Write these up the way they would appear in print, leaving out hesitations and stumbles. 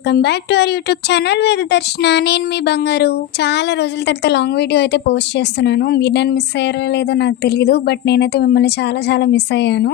Welcome back to our YouTube channel వేద దర్శన. నేను మీ బంగారు. చాలా రోజుల తర్వాత లాంగ్ వీడియో అయితే పోస్ట్ చేస్తున్నాను. మీరు నన్ను మిస్ అయ్యారో లేదో నాకు తెలియదు, బట్ నేనైతే మిమ్మల్ని చాలా చాలా మిస్ అయ్యాను.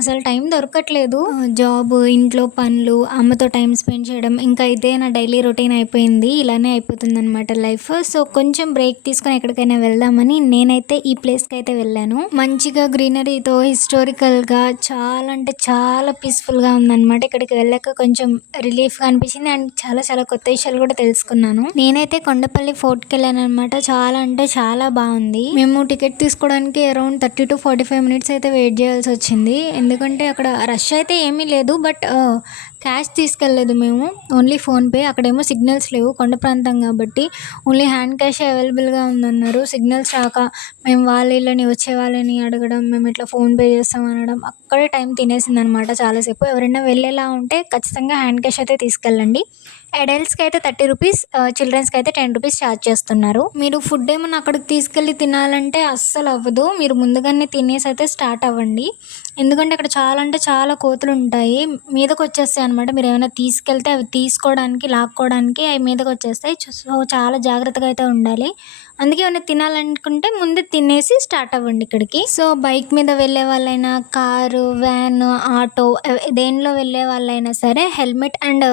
అసలు టైం దొరకట్లేదు. జాబ్, ఇంట్లో పనులు, అమ్మతో టైం స్పెండ్ చేయడం, ఇంకా ఇదే నా డైలీ రొటీన్ అయిపోయింది. ఇలానే అయిపోతుంది అనమాట లైఫ్. సో కొంచెం బ్రేక్ తీసుకొని ఎక్కడికైనా వెళ్దామని నేనైతే ఈ ప్లేస్కి అయితే వెళ్ళాను. మంచిగా గ్రీనరీతో హిస్టారికల్గా చాలా అంటే చాలా పీస్ఫుల్గా ఉందన్నమాట. ఇక్కడికి వెళ్ళాక కొంచెం రిలీఫ్గా అనిపించింది అండ్ చాలా చాలా కొత్త విషయాలు కూడా తెలుసుకున్నాను. నేనైతే కొండపల్లి ఫోర్ట్కి వెళ్ళాను అనమాట. చాలా అంటే చాలా బాగుంది. మేము టికెట్ తీసుకోవడానికి అరౌండ్ 30 to 45 మినిట్స్ అయితే వెయిట్ చేయాల్సి వచ్చింది. ఎందుకంటే అక్కడ రష్ అయితే ఏమీ లేదు, బట్ క్యాష్ తీసుకెళ్ళలేదు మేము, ఓన్లీ ఫోన్పే. అక్కడేమో సిగ్నల్స్ లేవు, కొండ ప్రాంతం కాబట్టి ఓన్లీ హ్యాండ్ క్యాష్ అవైలబుల్గా ఉందన్నారు. సిగ్నల్స్ రాక మేము వాళ్ళని వచ్చే వాళ్ళని అడగడం, మేము ఇట్లా ఫోన్పే చేస్తాం అనడం, అక్కడే టైం తినేసింది అనమాట చాలాసేపు. ఎవరైనా వెళ్ళేలా ఉంటే ఖచ్చితంగా హ్యాండ్ క్యాష్ అయితే తీసుకెళ్ళండి. అడల్ట్స్కి అయితే 30 రూపీస్, చిల్డ్రన్స్కి అయితే 10 రూపీస్ ఛార్జ్ చేస్తున్నారు. మీరు ఫుడ్ ఏమన్నా అక్కడికి తీసుకెళ్ళి తినాలంటే అస్సలు అవ్వదు. మీరు ముందుగానే తినేసి అయితే స్టార్ట్ అవ్వండి. ఎందుకంటే అక్కడ చాలా అంటే చాలా కోతులు ఉంటాయి, మీదకి వచ్చేస్తాయి అనమాట. మీరు ఏమైనా తీసుకెళ్తే అవి తీసుకోవడానికి, లాక్కోవడానికి అవి మీదకి వచ్చేస్తాయి. సో చాలా జాగ్రత్తగా అయితే ఉండాలి. అందుకే ఏమైనా తినాలనుకుంటే ముందే తినేసి స్టార్ట్ అవ్వండి ఇక్కడికి. సో బైక్ మీద వెళ్ళే వాళ్ళైనా, కారు, వ్యాన్, ఆటో, దేనిలో వెళ్ళే వాళ్ళైనా సరే హెల్మెట్ అండ్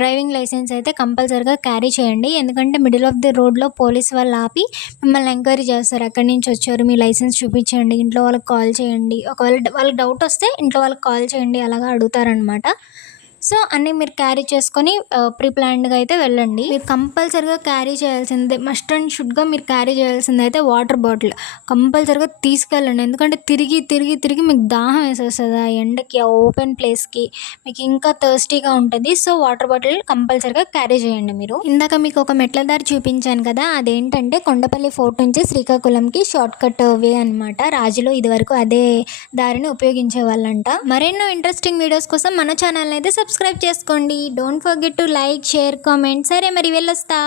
డ్రైవింగ్ లైసెన్స్ అయితే కంపల్సరీగా క్యారీ చేయండి. ఎందుకంటే మిడిల్ ఆఫ్ ది రోడ్లో పోలీస్ వాళ్ళు ఆపి మిమ్మల్ని ఎంక్వైరీ చేస్తారు. ఎక్కడి నుంచి వచ్చారు, మీ లైసెన్స్ చూపించండి, ఇంట్లో వాళ్ళకి కాల్ చేయండి, ఒకవేళ వాళ్ళకి డౌట్ వస్తే ఇంట్లో వాళ్ళకి కాల్ చేయండి, అలాగా అడుగుతారనమాట. సో అన్నీ మీరు క్యారీ చేసుకొని ప్రీ ప్లాన్డ్గా అయితే వెళ్ళండి. మీరు కంపల్సరీగా క్యారీ చేయాల్సిందే, మస్ట్ అండ్ షుడ్గా మీరు క్యారీ చేయాల్సింది అయితే వాటర్ బాటిల్ కంపల్సరీగా తీసుకెళ్ళండి. ఎందుకంటే తిరిగి తిరిగి తిరిగి మీకు దాహం వేసేస్తుంది ఆ ఎండకి, ఆ ఓపెన్ ప్లేస్కి, మీకు ఇంకా థర్స్టీగా ఉంటుంది. సో వాటర్ బాటిల్ కంపల్సరీగా క్యారీ చేయండి. మీరు ఇందాక మీకు ఒక మెట్ల దారి చూపించాను కదా, అదేంటంటే కొండపల్లి ఫోర్ట్ నుంచి శ్రీకాకుళంకి షార్ట్ కట్ వే అనమాట. రాజులు ఇదివరకు అదే దారిని ఉపయోగించే వాళ్ళంట. మరెన్నో ఇంట్రెస్టింగ్ వీడియోస్ కోసం మన ఛానల్ అయితే సబ్స్క్రైబ్ చేసుకోండి. Don't forget to like, share, comment. సరే మరి వెళ్ళొస్తా.